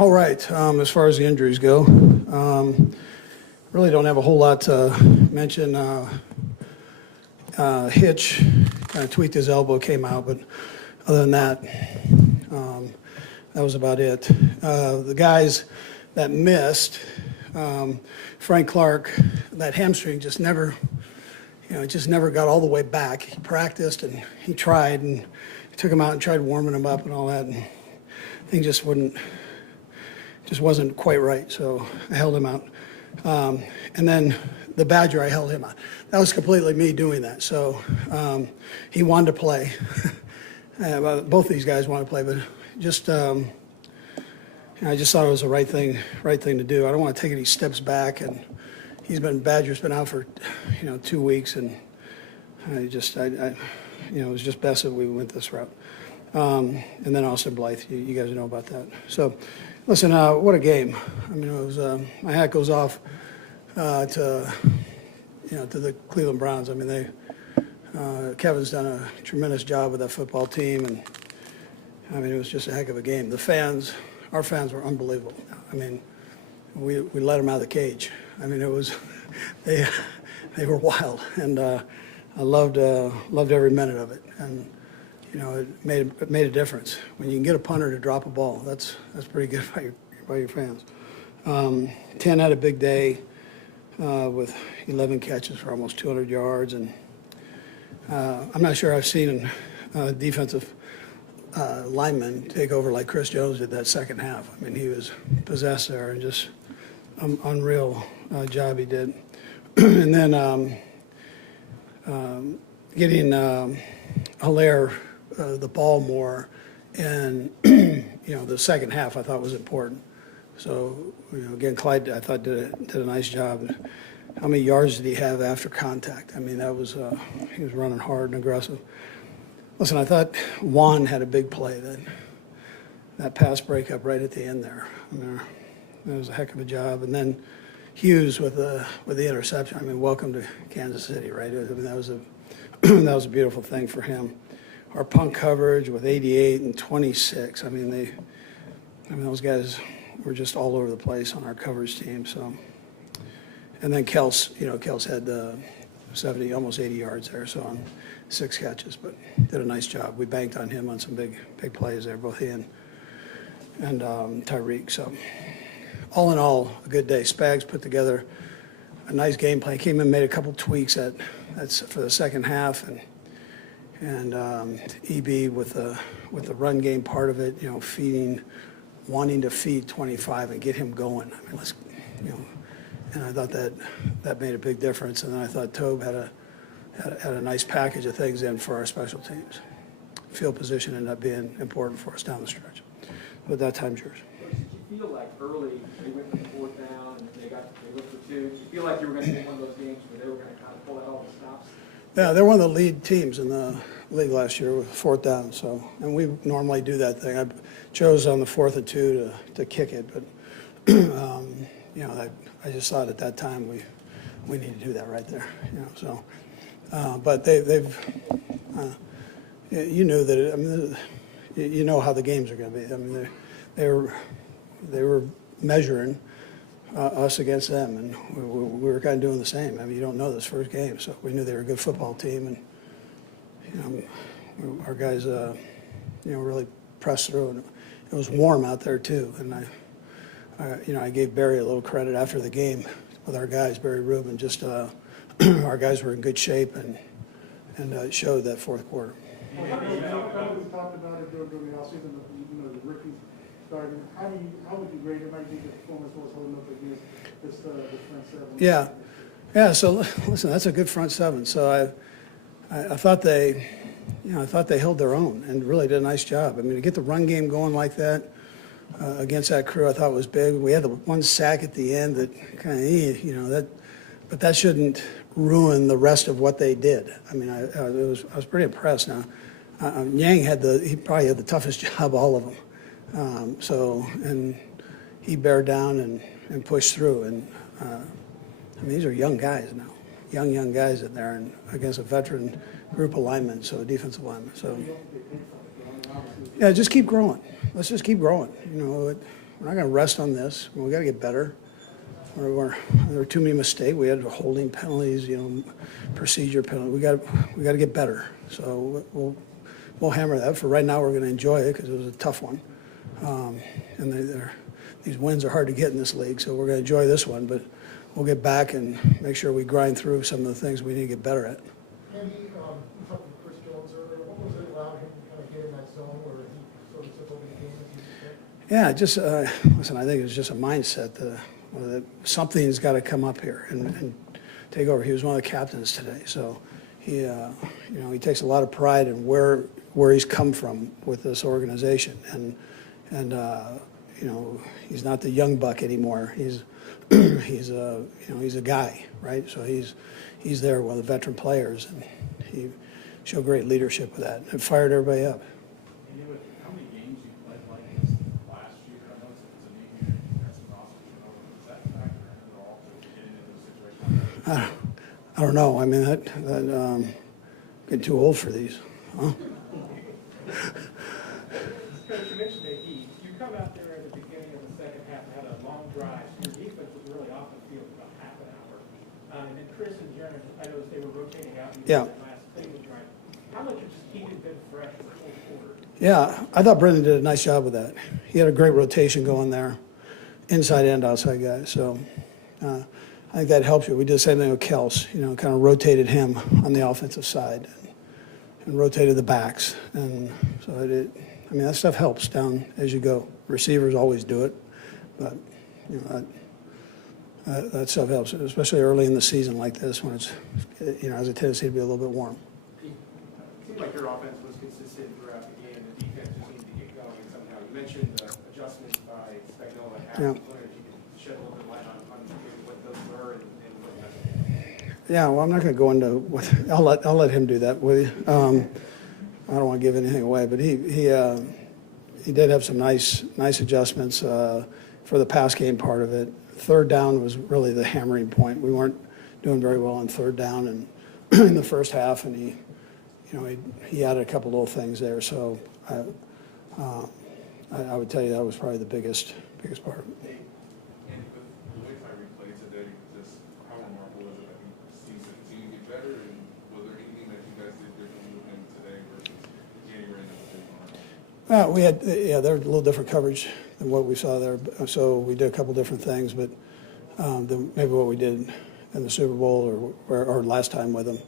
All right. As far as the injuries go, really don't have a whole lot to mention. Hitch kind of tweaked his elbow, came out, but other than that, that was about it. The guys that missed, Frank Clark, that hamstring just never, it just never got all the way back. He practiced and he tried, and took him out and tried warming him up and all that, and thing just wasn't quite right. So I held him out, and then the Badger, I held him out. That was completely me doing that. So he wanted to play. Both these guys wanted to play, but just I just thought it was the right thing to do. I don't want to take any steps back, and Badger's been out for 2 weeks, and it was just best that we went this route. And then Austin Blythe, you guys know about that. So, listen, what a game. I mean, it was my hat goes off to the Cleveland Browns. I mean, Kevin's done a tremendous job with that football team, and I mean, it was just a heck of a game. Our fans were unbelievable. I mean, we let them out of the cage. I mean, it was they were wild, and I loved every minute of it. And it made a difference. When you can get a punter to drop a ball, that's pretty good by your fans. 10 had a big day with 11 catches for almost 200 yards, and I'm not sure I've seen a defensive lineman take over like Chris Jones did that second half. I mean, he was possessed there, and just unreal job he did. And then getting Hilaire the ball more, and the second half I thought was important. So again, Clyde I thought did a nice job. How many yards did he have after contact? I mean, that was he was running hard and aggressive. Listen, I thought Juan had a big play, that pass breakup right at the end there. I mean, that was a heck of a job. And then Hughes with the interception. I mean, welcome to Kansas City, right? I mean, that was a beautiful thing for him. Our punt coverage with 88 and 26. I mean, those guys were just all over the place on our coverage team. So, and then Kels had 70, almost 80 yards there, so on 6 catches, but did a nice job. We banked on him on some big plays there, both he and Tyreek. So, all in all, a good day. Spags put together a nice game plan. Came in, made a couple tweaks that's for the second half, and EB with the run game part of it, wanting to feed 25 and get him going. I mean, and I thought that made a big difference. And then I thought Tobe had a nice package of things in for our special teams. Field position ended up being important for us down the stretch. But that time's yours. Did you feel like early they went for 4th down and they looked for 2? Did you feel like you were going to get one of those games where they were going to kind of pull out all the stops? Yeah, they're one of the lead teams in the league last year with 4th down. So, and we normally do that thing. I chose on the 4th and 2 to kick it, but I just thought at that time we need to do that right there. So, but they've you knew that. I mean, you know how the games are going to be. I mean, they were measuring us against them, and we were kind of doing the same. I mean, you don't know this first game, so we knew they were a good football team, and our guys, really pressed through. And it was warm out there too, and I gave Barry a little credit after the game with our guys, Barry Rubin. Just our guys were in good shape, and it showed that fourth quarter. We talked about it during the offseason, the rookies starting. How would you grade it? Might think the performance was holding up against this front seven? Yeah. So listen, that's a good front seven. So I thought they held their own and really did a nice job. I mean, to get the run game going like that against that crew, I thought was big. We had the one sack at the end that kind of, but that shouldn't ruin the rest of what they did. I mean, I was pretty impressed. Now, Yang he probably had the toughest job, all of them. And he bared down and pushed through. And I mean, these are young guys now, young guys in there, and against a veteran group of linemen, so defensive linemen. So yeah, just keep growing. Let's just keep growing. not going to rest on this. We got to get better. There were too many mistakes. We had holding penalties, procedure penalties. We got to get better. So we'll hammer that. For right now, we're going to enjoy it because it was a tough one. And these wins are hard to get in this league, so we're going to enjoy this one. But we'll get back and make sure we grind through some of the things we need to get better at. Andy, you talked to Chris Jones earlier. What was it allowed him to kind of get in that zone where he sort of took over the game, as you said? Yeah, just listen. I think it was just a mindset that something's got to come up here and take over. He was one of the captains today, so he he takes a lot of pride in where he's come from with this organization, and he's not the young buck anymore. He's he's a guy, right? So he's there with the veteran players, and he showed great leadership with that. It fired everybody up. How many games you played like this last year? I know it's a new year. That's an awesome turnover. Does that factor in at all to getting into the situation? I don't know. I mean, that getting too old for these. Huh? Coach, you mentioned the heat. You come out there at the beginning of the second half and had a long drive, so your defense was really off the field for about half an hour. And then Chris and Jeremy, I noticed they were rotating out. Yeah. That last Cleveland drive. How much of just keeping them fresh for the whole quarter? Yeah, I thought Brendan did a nice job with that. He had a great rotation going there, inside and outside guys. So I think that helps you. We did the same thing with Kels, kind of rotated him on the offensive side and rotated the backs. And so that stuff helps down as you go. Receivers always do it, but that stuff helps, especially early in the season like this when it's, has a tendency to be a little bit warm. It seemed like your offense was consistent throughout the game. The defense just needed to get going somehow. You mentioned adjustments by Spagnuolo at half. Yeah. I was wondering if you could shed a little bit of light on maybe what those were and what that. Yeah, well, I'm not going to go into what. I'll let him do that. I don't want to give anything away, but he did have some nice adjustments for the pass game part of it. Third down was really the hammering point. We weren't doing very well on third down and in the first half, and he added a couple little things there. So I would tell you that was probably the biggest part. And with the way Tyreek played today, just how remarkable was it that he seems to continue to get better? And was there anything that you guys did differently with him today versus January and the line? They're a little different coverage than what we saw there. So we did a couple different things, but maybe what we did in the Super Bowl or last time with them.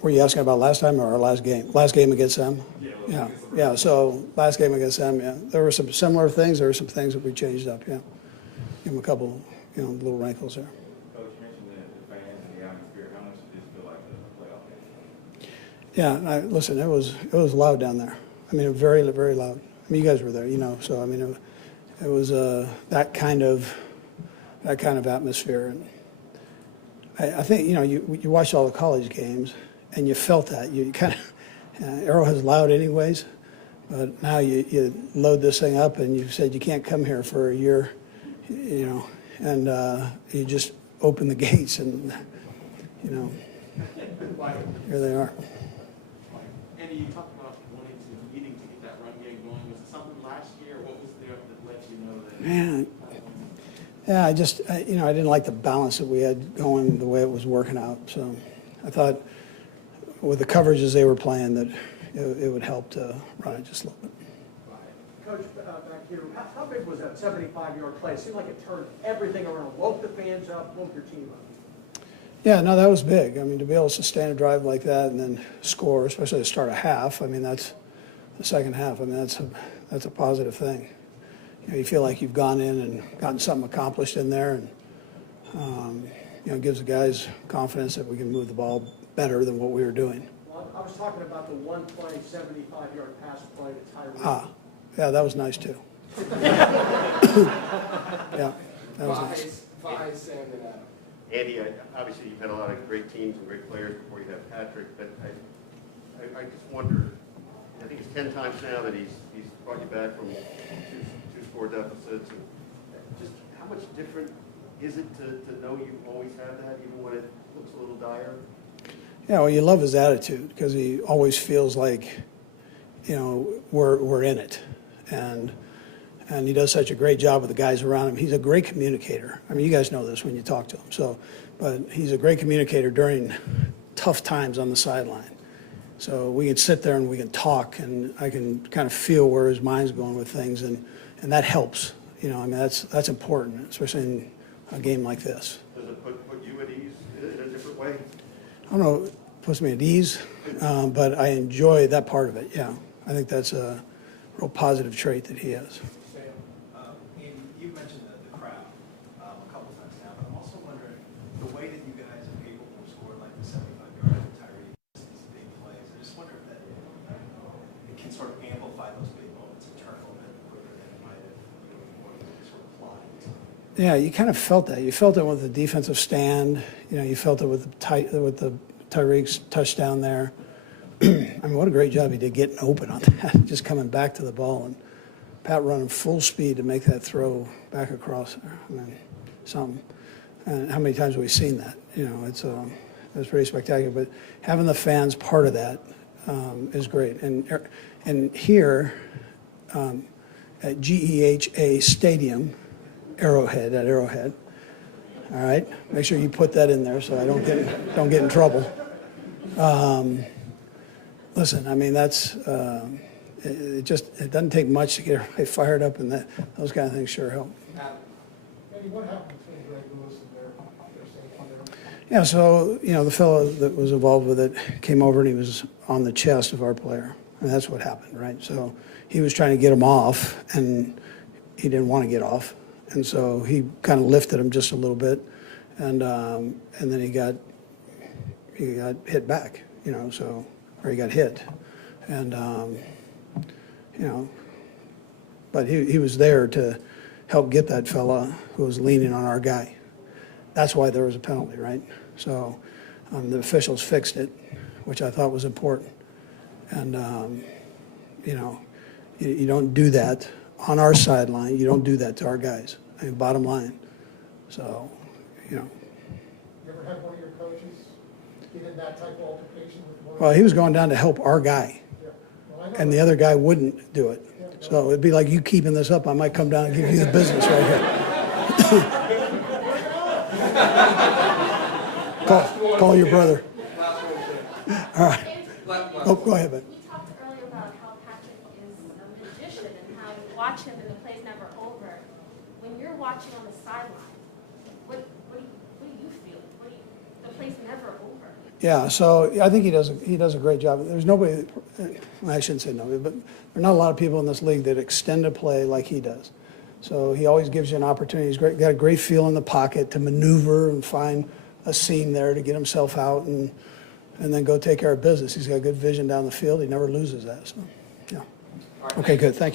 Were you asking about last time or our last game? Last game against them? Yeah. So last game against them, yeah. There were some similar things. There were some things that we changed up, yeah. Give them a couple, little wrinkles there. Coach, you mentioned the fans and the atmosphere. How much did this feel like a playoff game? Yeah, listen, it was loud down there. I mean, very, very loud. I mean, you guys were there, so I mean, it was that kind of atmosphere. And I think, you watched all the college games and you felt that. You kind of, Arrowhead's loud anyways, but now you load this thing up and you said you can't come here for a year, and you just open the gates and, here they are. Andy, you talked about needing to get that run game going. Was it something last year? What was there that let you know that? Man, yeah, I didn't like the balance that we had going the way it was working out. So I thought with the coverages they were playing that it would help to run it just a little bit. Coach, back here, how big was that 75-yard play? It seemed like it turned everything around, woke the fans up, woke your team up. Yeah, no, that was big. I mean, to be able to sustain a drive like that and then score, especially to start a half, I mean, that's the second half. I mean, that's a positive thing. You feel like you've gone in and gotten something accomplished in there, and it gives the guys confidence that we can move the ball better than what we were doing. Well, I was talking about the one play, 75-yard pass play to Tyreek. Yeah, that was nice too. Yeah, that was nice. Andy, obviously you've had a lot of great teams and great players before you have Patrick, but I just wonder, I think it's 10 times now that he's brought you back from two score deficits. And just how much different is it to know you always have that, even when it looks a little dire? Yeah, well, you love his attitude because he always feels like, we're in it. and he does such a great job with the guys around him. He's a great communicator. I mean, you guys know this when you talk to him. So, but he's a great communicator during tough times on the sideline. So we can sit there and we can talk, and I can kind of feel where his mind's going with things, and that helps. You know, I mean, that's important, especially in a game like this. Does it put you at ease in a different way? I don't know, it puts me at ease, but I enjoy that part of it, yeah. I think that's a real positive trait that he has. Andy, you've mentioned the crowd a couple times now, but I'm also wondering the way that you guys are able to score like the 75-yard Tyree, these big plays. I just wonder if that it can sort of amplify those big moments and turn a little bit quicker than it might have, more sort of plotting. Yeah, you kind of felt that. You felt it with the defensive stand. You know, you felt it with the Tyreek's touchdown there. I mean, what a great job he did getting open on that, just coming back to the ball, and Pat running full speed to make that throw back across there. I mean, something. And how many times have we seen that? You know, it's pretty spectacular. But having the fans part of that is great. And here at GEHA Stadium, Arrowhead, all right? Make sure you put that in there so I don't get in trouble. Listen, I mean, that's it doesn't take much to get everybody fired up, and those kind of things sure help. Andy, what happened between Greg Lewis and their safety there? Yeah, so, you know, the fellow that was involved with it came over and he was on the chest of our player. And that's what happened, right? So he was trying to get him off, and he didn't want to get off. And so he kind of lifted him just a little bit, and then he got hit back, you know, so, or he got hit. And, you know, but he was there to help get that fella who was leaning on our guy. That's why there was a penalty, right? So the officials fixed it, which I thought was important. And, you know, you don't do that on our sideline. You don't do that to our guys. I mean, bottom line. So, you know. You ever had one of your coaches get in that type of altercation with one? Well, he was going down to help our guy, Yeah. Well, I know and the other guy wouldn't do it. So it'd be like you keeping this up. I might come down and give you the business right here. Call your brother. All right. Oh, go ahead, Ben. We talked earlier about how Patrick is a magician and how you watch him and the play's never over. When you're watching on the sideline, what do you feel? The play's never over. Yeah, so I think he does a great job. There's nobody, I shouldn't say nobody, but there are not a lot of people in this league that extend a play like he does. So he always gives you an opportunity. He's got a great feel in the pocket to maneuver and find a seam there to get himself out and then go take care of business. He's got good vision down the field. He never loses that. So, yeah. Okay, good. Thank you.